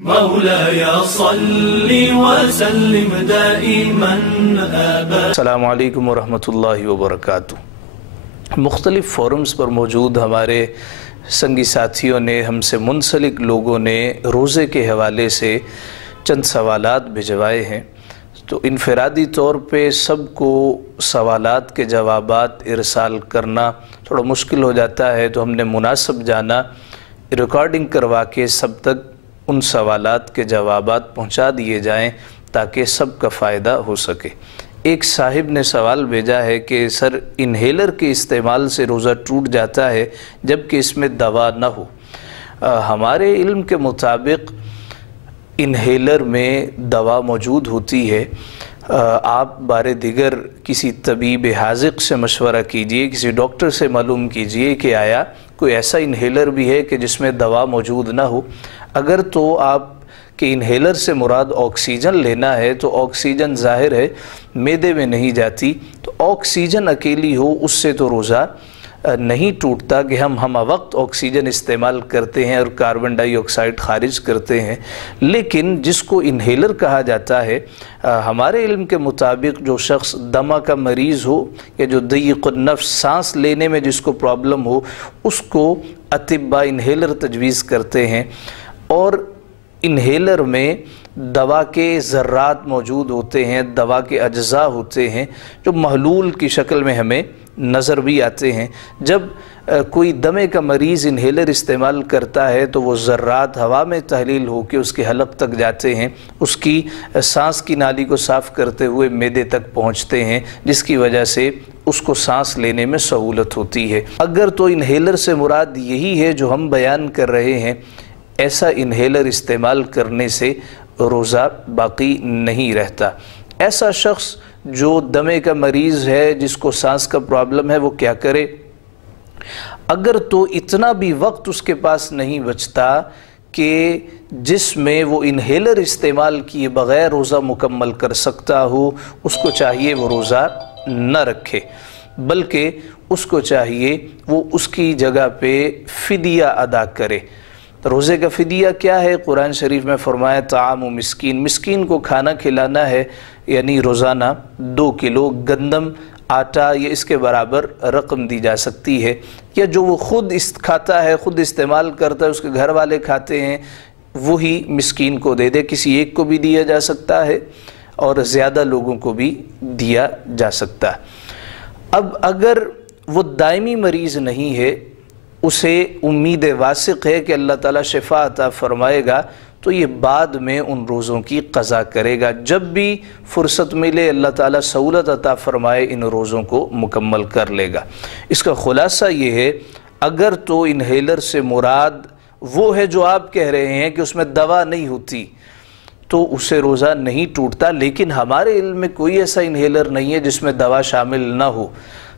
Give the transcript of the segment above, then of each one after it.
مولاي صل وسلم دائما أبدا. السلام علیکم ورحمۃ اللہ وبرکاتہ. مختلف فورمز پر موجود ہمارے سنگی ساتھیوں نے، ہم سے منسلک لوگوں نے روزے کے حوالے سے چند سوالات بھجوائے ہیں، تو انفرادی طور پہ سب کو سوالات کے جوابات ارسال کرنا تھوڑا مشکل ہو جاتا ہے، تو ہم نے مناسب جانا ریکارڈنگ کروا کے سب تک ان سوالات کے جوابات پہنچا دیے جائیں تاکہ سب کا فائدہ ہو سکے. ایک صاحب نے سوال بھیجا ہے کہ سر، انہیلر کے استعمال سے روزہ ٹوٹ جاتا ہے جبکہ اس میں دوا نہ ہو. ہمارے علم کے مطابق انہیلر میں دوا موجود ہوتی ہے. آپ بارے دیگر کسی طبیب حاذق سے مشورہ کیجئے، کسی ڈاکٹر سے معلوم کیجئے کہ آیا کوئی ایسا انہیلر بھی ہے کہ جس میں دوا موجود نہ ہو. اگر تو آپ کے انہیلر سے مراد آکسیجن لینا ہے تو آکسیجن ظاہر ہے معدے میں نہیں جاتی، تو آکسیجن اکیلی ہو اس سے تو روزہ نہیں ٹوٹتا کہ ہم وقت آکسیجن استعمال کرتے ہیں اور کاربن ڈائی آکسائڈ خارج کرتے ہیں. لیکن جس کو انہیلر کہا جاتا ہے، ہمارے علم کے مطابق جو شخص دمہ کا مریض ہو یا جو ضیق النفس، سانس لینے میں جس کو پرابلم ہو، اس کو اطباء انہیلر تجویز کرتے ہیں. اور انہیلر میں دوا کے ذرات موجود ہوتے ہیں، دوا کے اجزاء ہوتے ہیں جو محلول کی شکل میں ہمیں نظر بھی آتے ہیں. جب کوئی دمے کا مریض انہیلر استعمال کرتا ہے تو وہ ذرات ہوا میں تحلیل ہو کے اس کے حلق تک جاتے ہیں، اس کی سانس کی نالی کو صاف کرتے ہوئے معدے تک پہنچتے ہیں، جس کی وجہ سے اس کو سانس لینے میں سہولت ہوتی ہے. اگر تو انہیلر سے مراد یہی ہے جو ہم بیان کر رہے ہیں، ایسا انہیلر استعمال کرنے سے روزہ باقی نہیں رہتا. ایسا شخص جو دمے کا مریض ہے، جس کو سانس کا پرابلم ہے، وہ کیا کرے؟ اگر تو اتنا بھی وقت اس کے پاس نہیں بچتا کہ جس میں وہ انہیلر استعمال کیے بغیر روزہ مکمل کر سکتا ہو، اس کو چاہیے وہ روزہ نہ رکھے، بلکہ اس کو چاہیے وہ اس کی جگہ پہ فدیہ ادا کرے. روزے کا فدیہ کیا ہے؟ قرآن شریف میں فرمایا طعام مسکین، مسکین کو کھانا کھلانا ہے، یعنی روزانہ 2 کلو گندم آٹا یا اس کے برابر رقم دی جا سکتی ہے، یا جو وہ خود کھاتا ہے، خود استعمال کرتا ہے، اس کے گھر والے کھاتے ہیں، وہی مسکین کو دے دے. کسی ایک کو بھی دیا جا سکتا ہے اور زیادہ لوگوں کو بھی دیا جا سکتا ہے. اب اگر وہ دائمی مریض نہیں ہے، اسے امید واسق ہے کہ اللہ تعالیٰ شفا عطا فرمائے گا، تو یہ بعد میں ان روزوں کی قضا کرے گا. جب بھی فرصت ملے اللہ تعالیٰ سہولت عطا فرمائے، ان روزوں کو مکمل کر لے گا. اس کا خلاصہ یہ ہے، اگر تو انہیلر سے مراد وہ ہے جو آپ کہہ رہے ہیں کہ اس میں دوا نہیں ہوتی، تو اسے روزہ نہیں ٹوٹتا. لیکن ہمارے علم میں کوئی ایسا انہیلر نہیں ہے جس میں دوا شامل نہ ہو.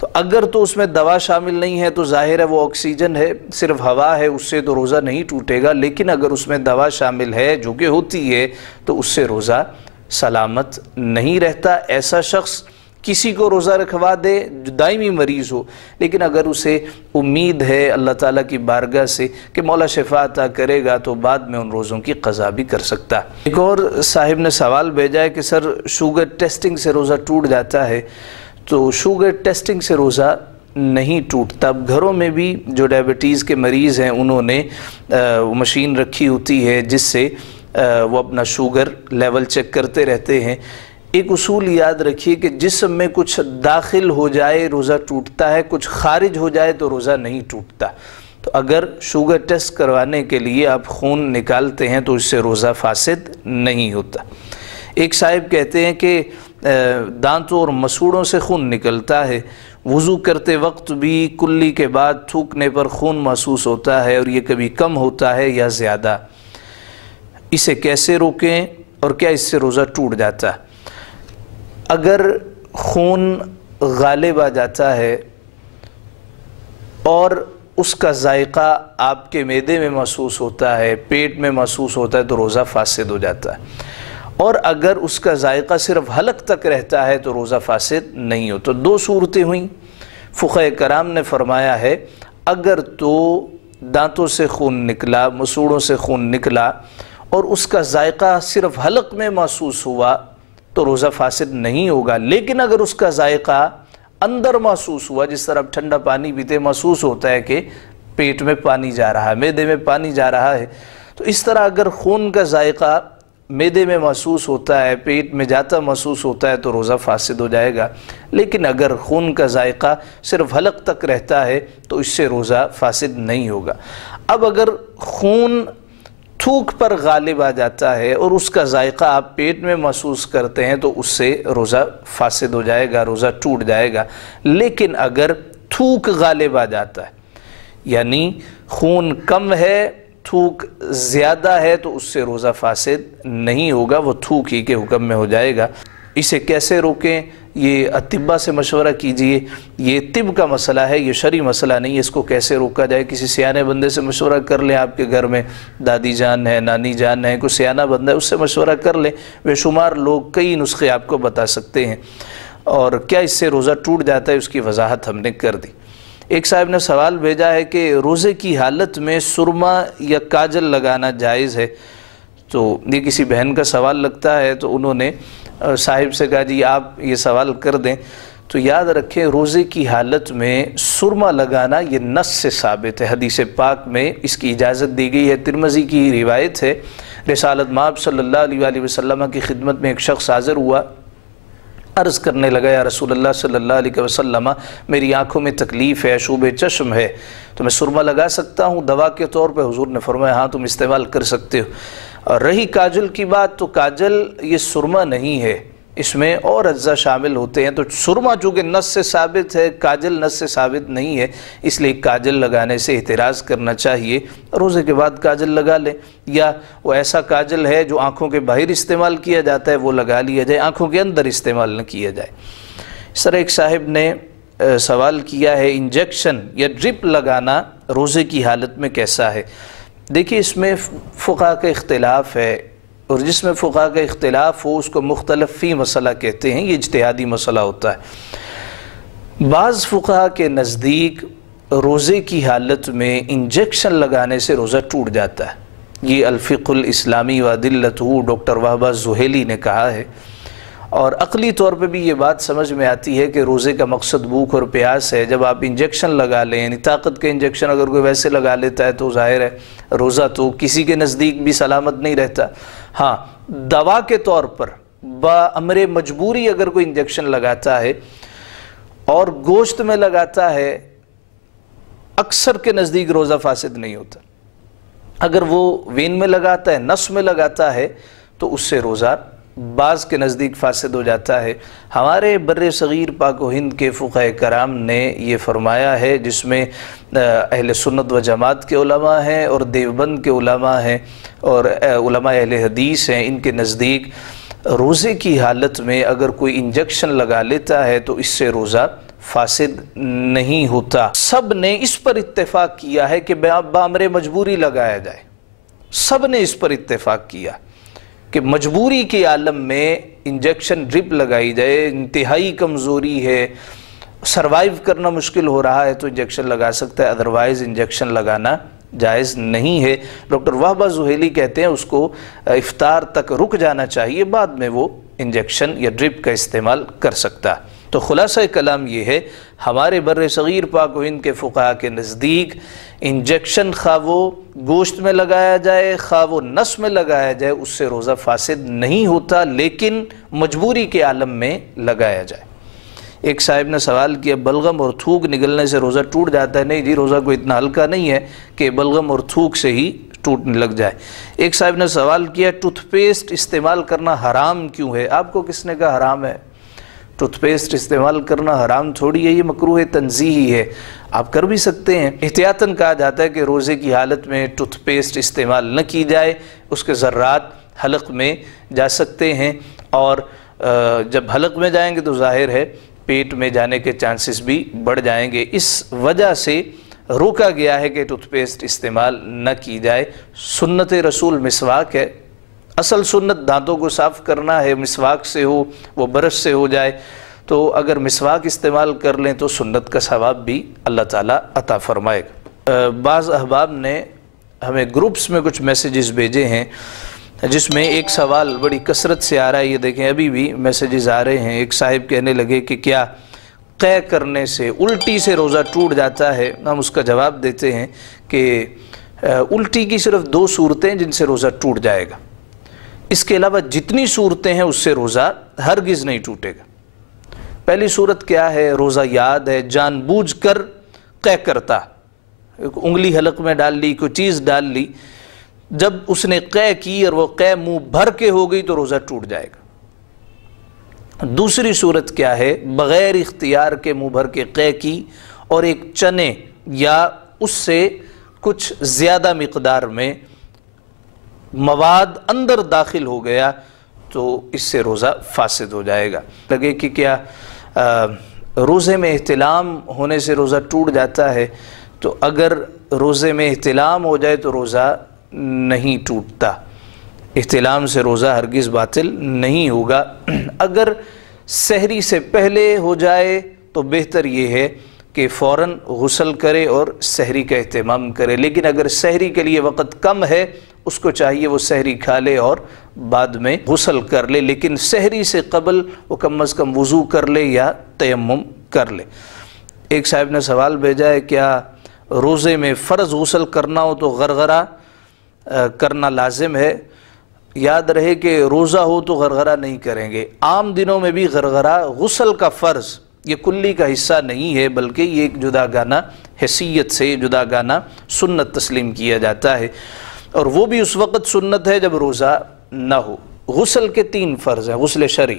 تو اگر تو اس میں دوا شامل نہیں ہے تو ظاہر ہے وہ آکسیجن ہے، صرف ہوا ہے، اس سے تو روزہ نہیں ٹوٹے گا. لیکن اگر اس میں دوا شامل ہے جو کہ ہوتی ہے، تو اس سے روزہ سلامت نہیں رہتا. ایسا شخص کسی کو روزہ رکھوا دے جو دائمی مریض ہو، لیکن اگر اسے امید ہے اللہ تعالیٰ کی بارگاہ سے کہ مولا شفا عطا کرے گا، تو بعد میں ان روزوں کی قضا بھی کر سکتا. ایک اور صاحب نے سوال بھیجا ہے کہ سر، شوگر ٹیسٹنگ سے روزہ ٹوٹ جاتا ہے. تو شوگر ٹیسٹنگ سے روزہ نہیں ٹوٹتا. گھروں میں بھی جو ڈائبٹیز کے مریض ہیں، انہوں نے مشین رکھی ہوتی ہے جس سے وہ اپنا شوگر لیول چیک کرتے رہتے ہیں. ایک اصول یاد رکھیے کہ جسم میں کچھ داخل ہو جائے روزہ ٹوٹتا ہے، کچھ خارج ہو جائے تو روزہ نہیں ٹوٹتا. تو اگر شوگر ٹیسٹ کروانے کے لیے آپ خون نکالتے ہیں تو اس سے روزہ فاسد نہیں ہوتا. ایک صاحب کہتے ہیں کہ دانتوں اور مسوڑوں سے خون نکلتا ہے، وضو کرتے وقت بھی کلی کے بعد تھوکنے پر خون محسوس ہوتا ہے، اور یہ کبھی کم ہوتا ہے یا زیادہ. اسے کیسے روکیں اور کیا اس سے روزہ ٹوٹ جاتا؟ اگر خون غالب آ جاتا ہے اور اس کا ذائقہ آپ کے معدے میں محسوس ہوتا ہے، پیٹ میں محسوس ہوتا ہے، تو روزہ فاسد ہو جاتا ہے. اور اگر اس کا ذائقہ صرف حلق تک رہتا ہے تو روزہ فاسد نہیں ہو. تو 2 صورتیں ہوئیں. فقہاء کرام نے فرمایا ہے، اگر تو دانتوں سے خون نکلا، مسوڑوں سے خون نکلا اور اس کا ذائقہ صرف حلق میں محسوس ہوا تو روزہ فاسد نہیں ہوگا، لیکن اگر اس کا ذائقہ اندر محسوس ہوا، جس طرح ٹھنڈا پانی پیتے محسوس ہوتا ہے کہ پیٹ میں پانی جا رہا ہے، معدے میں پانی جا رہا ہے، تو اس طرح اگر خون کا ذائقہ معدے میں محسوس ہوتا ہے، پیٹ میں جاتا محسوس ہوتا ہے تو روزہ فاسد ہو جائے گا، لیکن اگر خون کا ذائقہ صرف حلق تک رہتا ہے تو اس سے روزہ فاسد نہیں ہوگا۔ اب اگر خون تھوک پر غالب آ جاتا ہے اور اس کا ذائقہ آپ پیٹ میں محسوس کرتے ہیں تو اس سے روزہ فاسد ہو جائے گا، روزہ ٹوٹ جائے گا۔ لیکن اگر تھوک غالب آ جاتا ہے، یعنی خون کم ہے، تھوک زیادہ ہے، تو اس سے روزہ فاسد نہیں ہوگا، وہ تھوک ہی کے حکم میں ہو جائے گا۔ اسے کیسے روکیں؟ یہ اطباء سے مشورہ کیجئے، یہ طب کا مسئلہ ہے، یہ شرعی مسئلہ نہیں ہے۔ اس کو کیسے روکا جائے، کسی سیانے بندے سے مشورہ کر لیں، آپ کے گھر میں دادی جان ہے، نانی جان ہے، کوئی سیانہ بندہ ہے، اس سے مشورہ کر لیں، بے شمار لوگ کئی نسخے آپ کو بتا سکتے ہیں۔ اور کیا اس سے روزہ ٹوٹ جاتا ہے، اس کی وضاحت ہم نے کر دی۔ ایک صاحب نے سوال بھیجا ہے کہ روزے کی حالت میں سرما یا کاجل لگانا جائز ہے؟ تو یہ کسی بہن کا سوال لگتا ہے، تو انہوں نے صاحب سے کہا جی آپ یہ سوال کر دیں۔ تو یاد رکھیں روزے کی حالت میں سرما لگانا یہ نص سے ثابت ہے، حدیث پاک میں اس کی اجازت دی گئی ہے۔ ترمذی کی روایت ہے، رسالت مآب صلی اللہ علیہ وآلہ وسلم کی خدمت میں ایک شخص حاضر ہوا، عرض کرنے لگا یا رسول اللہ صلی اللہ علیہ وسلم میری آنکھوں میں تکلیف ہے، شوب چشم ہے، تو میں سرما لگا سکتا ہوں دوا کے طور پہ؟ حضور نے فرمایا ہاں تم استعمال کر سکتے ہو۔ اور رہی کاجل کی بات، تو کاجل یہ سرما نہیں ہے، اس میں اور اجزاء شامل ہوتے ہیں، تو سرما چونکہ نص سے ثابت ہے، کاجل نص سے ثابت نہیں ہے، اس لیے کاجل لگانے سے احتراز کرنا چاہیے، روزے کے بعد کاجل لگا لیں، یا وہ ایسا کاجل ہے جو آنکھوں کے باہر استعمال کیا جاتا ہے وہ لگا لیا جائے، آنکھوں کے اندر استعمال نہ کیا جائے۔ اس طرح ایک صاحب نے سوال کیا ہے انجیکشن یا ڈرپ لگانا روزے کی حالت میں کیسا ہے؟ دیکھیے اس میں فقہاء کا اختلاف ہے، اور جس میں فقہاء کا اختلاف ہو اس کو مختلف فی مسئلہ کہتے ہیں، یہ اجتہادی مسئلہ ہوتا ہے۔ بعض فقہاء کے نزدیک روزے کی حالت میں انجیکشن لگانے سے روزہ ٹوٹ جاتا ہے، یہ الفقہ الاسلامی وادلتہ ڈاکٹر وہبہ زحیلی نے کہا ہے، اور عقلی طور پہ بھی یہ بات سمجھ میں آتی ہے کہ روزے کا مقصد بھوک اور پیاس ہے۔ جب آپ انجیکشن لگا لیں، یعنی طاقت کے انجیکشن اگر کوئی ویسے لگا لیتا ہے تو ظاہر ہے روزہ تو کسی کے نزدیک بھی سلامت نہیں رہتا۔ ہاں دوا کے طور پر بامر مجبوری اگر کوئی انجیکشن لگاتا ہے اور گوشت میں لگاتا ہے، اکثر کے نزدیک روزہ فاسد نہیں ہوتا۔ اگر وہ وین میں لگاتا ہے، نس میں لگاتا ہے، تو اس سے روزہ بعض کے نزدیک فاسد ہو جاتا ہے۔ ہمارے بر صغیر پاک و ہند کے فقہاء کرام نے یہ فرمایا ہے، جس میں اہل سنت و جماعت کے علماء ہیں اور دیوبند کے علماء ہیں اور علماء اہل حدیث ہیں، ان کے نزدیک روزے کی حالت میں اگر کوئی انجیکشن لگا لیتا ہے تو اس سے روزہ فاسد نہیں ہوتا۔ سب نے اس پر اتفاق کیا ہے کہ بامر مجبوری لگایا جائے، سب نے اس پر اتفاق کیا کہ مجبوری کے عالم میں انجیکشن ڈرپ لگائی جائے، انتہائی کمزوری ہے، سروائیو کرنا مشکل ہو رہا ہے تو انجیکشن لگا سکتا ہے، ادروائز انجیکشن لگانا جائز نہیں ہے۔ ڈاکٹر وہبہ زحیلی کہتے ہیں اس کو افطار تک رک جانا چاہیے، بعد میں وہ انجیکشن یا ڈرپ کا استعمال کر سکتا ہے۔ تو خلاصہ کلام یہ ہے، ہمارے بر صغیر پاک و ہند کے فقہاء کے نزدیک انجیکشن خواہ وہ گوشت میں لگایا جائے خواہ وہ نس میں لگایا جائے، اس سے روزہ فاسد نہیں ہوتا، لیکن مجبوری کے عالم میں لگایا جائے۔ ایک صاحب نے سوال کیا بلغم اور تھوک نگلنے سے روزہ ٹوٹ جاتا ہے؟ نہیں جی، روزہ کوئی اتنا ہلکا نہیں ہے کہ بلغم اور تھوک سے ہی ٹوٹنے لگ جائے۔ ایک صاحب نے سوال کیا ٹوتھ پیسٹ استعمال کرنا حرام کیوں ہے؟ آپ کو کس نے کہا حرام ہے؟ ٹوتھ پیسٹ استعمال کرنا حرام تھوڑی ہے، یہ مکروہ تنزیہی ہے، آپ کر بھی سکتے ہیں۔ احتیاطاً کہا جاتا ہے کہ روزے کی حالت میں ٹوتھ پیسٹ استعمال نہ کی جائے، اس کے ذرات حلق میں جا سکتے ہیں، اور جب حلق میں جائیں گے تو ظاہر ہے پیٹ میں جانے کے چانسز بھی بڑھ جائیں گے، اس وجہ سے روکا گیا ہے کہ ٹوتھ پیسٹ استعمال نہ کی جائے۔ سنت رسول مسواک ہے، اصل سنت دانتوں کو صاف کرنا ہے، مسواک سے ہو وہ برش سے ہو جائے، تو اگر مسواک استعمال کر لیں تو سنت کا ثواب بھی اللہ تعالیٰ عطا فرمائے گا۔ بعض احباب نے ہمیں گروپس میں کچھ میسیجز بھیجے ہیں، جس میں ایک سوال بڑی کثرت سے آ رہا ہے، یہ دیکھیں ابھی بھی میسیجز آ رہے ہیں۔ ایک صاحب کہنے لگے کہ کیا قے کرنے سے، الٹی سے روزہ ٹوٹ جاتا ہے؟ ہم اس کا جواب دیتے ہیں کہ الٹی کی صرف 2 صورتیں جن سے روزہ ٹوٹ جائے گا، اس کے علاوہ جتنی صورتیں ہیں اس سے روزہ ہرگز نہیں ٹوٹے گا۔ پہلی صورت کیا ہے؟ روزہ یاد ہے، جان بوجھ کر قے کرتا، انگلی حلق میں ڈال لی، کوئی چیز ڈال لی، جب اس نے قے کی اور وہ قے منہ بھر کے ہو گئی تو روزہ ٹوٹ جائے گا۔ دوسری صورت کیا ہے؟ بغیر اختیار کے منہ بھر کے قے کی اور ایک چنے یا اس سے کچھ زیادہ مقدار میں مواد اندر داخل ہو گیا تو اس سے روزہ فاسد ہو جائے گا۔ لگے کہ کیا روزے میں احتلام ہونے سے روزہ ٹوٹ جاتا ہے؟ تو اگر روزے میں احتلام ہو جائے تو روزہ نہیں ٹوٹتا، احتلام سے روزہ ہرگز باطل نہیں ہوگا۔ اگر سحری سے پہلے ہو جائے تو بہتر یہ ہے کہ فوراً غسل کرے اور سحری کا اہتمام کرے، لیکن اگر سحری کے لیے وقت کم ہے اس کو چاہیے وہ سحری کھا لے اور بعد میں غسل کر لے، لیکن سحری سے قبل وہ کم از کم وضو کر لے یا تیمم کر لے۔ ایک صاحب نے سوال بھیجا ہے، کیا روزے میں فرض غسل کرنا ہو تو غرغرہ کرنا لازم ہے؟ یاد رہے کہ روزہ ہو تو غرغرہ نہیں کریں گے، عام دنوں میں بھی غرغرہ غسل کا فرض یہ کلی کا حصہ نہیں ہے، بلکہ یہ ایک جداگانہ حیثیت سے جداگانہ سنت تسلیم کیا جاتا ہے، اور وہ بھی اس وقت سنت ہے جب روزہ نہ ہو۔ غسل کے 3 فرض ہیں غسل شرعی،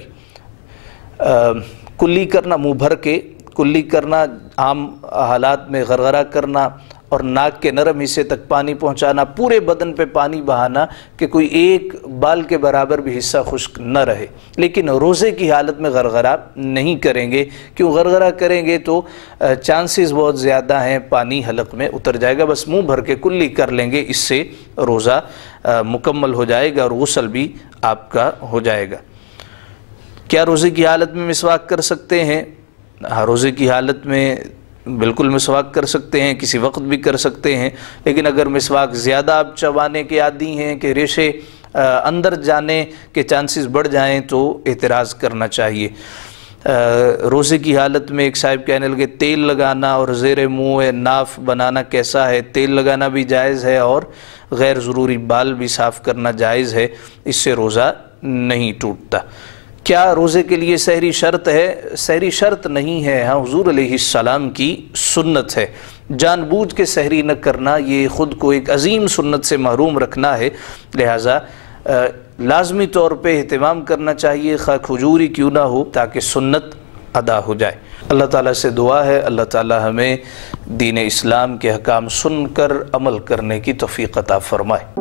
کلی کرنا منہ بھر کے، کلی کرنا عام حالات میں غرغرہ کرنا، اور ناک کے نرم حصے تک پانی پہنچانا، پورے بدن پہ پانی بہانا کہ کوئی ایک بال کے برابر بھی حصہ خشک نہ رہے، لیکن روزے کی حالت میں غرغرہ نہیں کریں گے، کیوں غرغرہ کریں گے تو چانسز بہت زیادہ ہیں پانی حلق میں اتر جائے گا، بس منہ بھر کے کلی کر لیں گے، اس سے روزہ مکمل ہو جائے گا اور غسل بھی آپ کا ہو جائے گا۔ کیا روزے کی حالت میں مسواک کر سکتے ہیں؟ ہاں، روزے کی حالت میں بالکل مسواک کر سکتے ہیں، کسی وقت بھی کر سکتے ہیں، لیکن اگر مسواک زیادہ آپ چبانے کے عادی ہیں کہ ریشے اندر جانے کے چانسز بڑھ جائیں تو اعتراض کرنا چاہیے۔ روزے کی حالت میں ایک صاحب کہنے لگے تیل لگانا اور زیر منہ ناف بنانا کیسا ہے؟ تیل لگانا بھی جائز ہے اور غیر ضروری بال بھی صاف کرنا جائز ہے، اس سے روزہ نہیں ٹوٹتا۔ کیا روزے کے لیے سحری شرط ہے؟ سحری شرط نہیں ہے، ہاں حضور علیہ السلام کی سنت ہے۔ جان بوجھ کے سحری نہ کرنا یہ خود کو ایک عظیم سنت سے محروم رکھنا ہے، لہٰذا لازمی طور پہ اہتمام کرنا چاہیے، خواہ کھجوری کیوں نہ ہو، تاکہ سنت ادا ہو جائے۔ اللہ تعالیٰ سے دعا ہے اللہ تعالیٰ ہمیں دین اسلام کے احکام سن کر عمل کرنے کی توفیق عطا فرمائے۔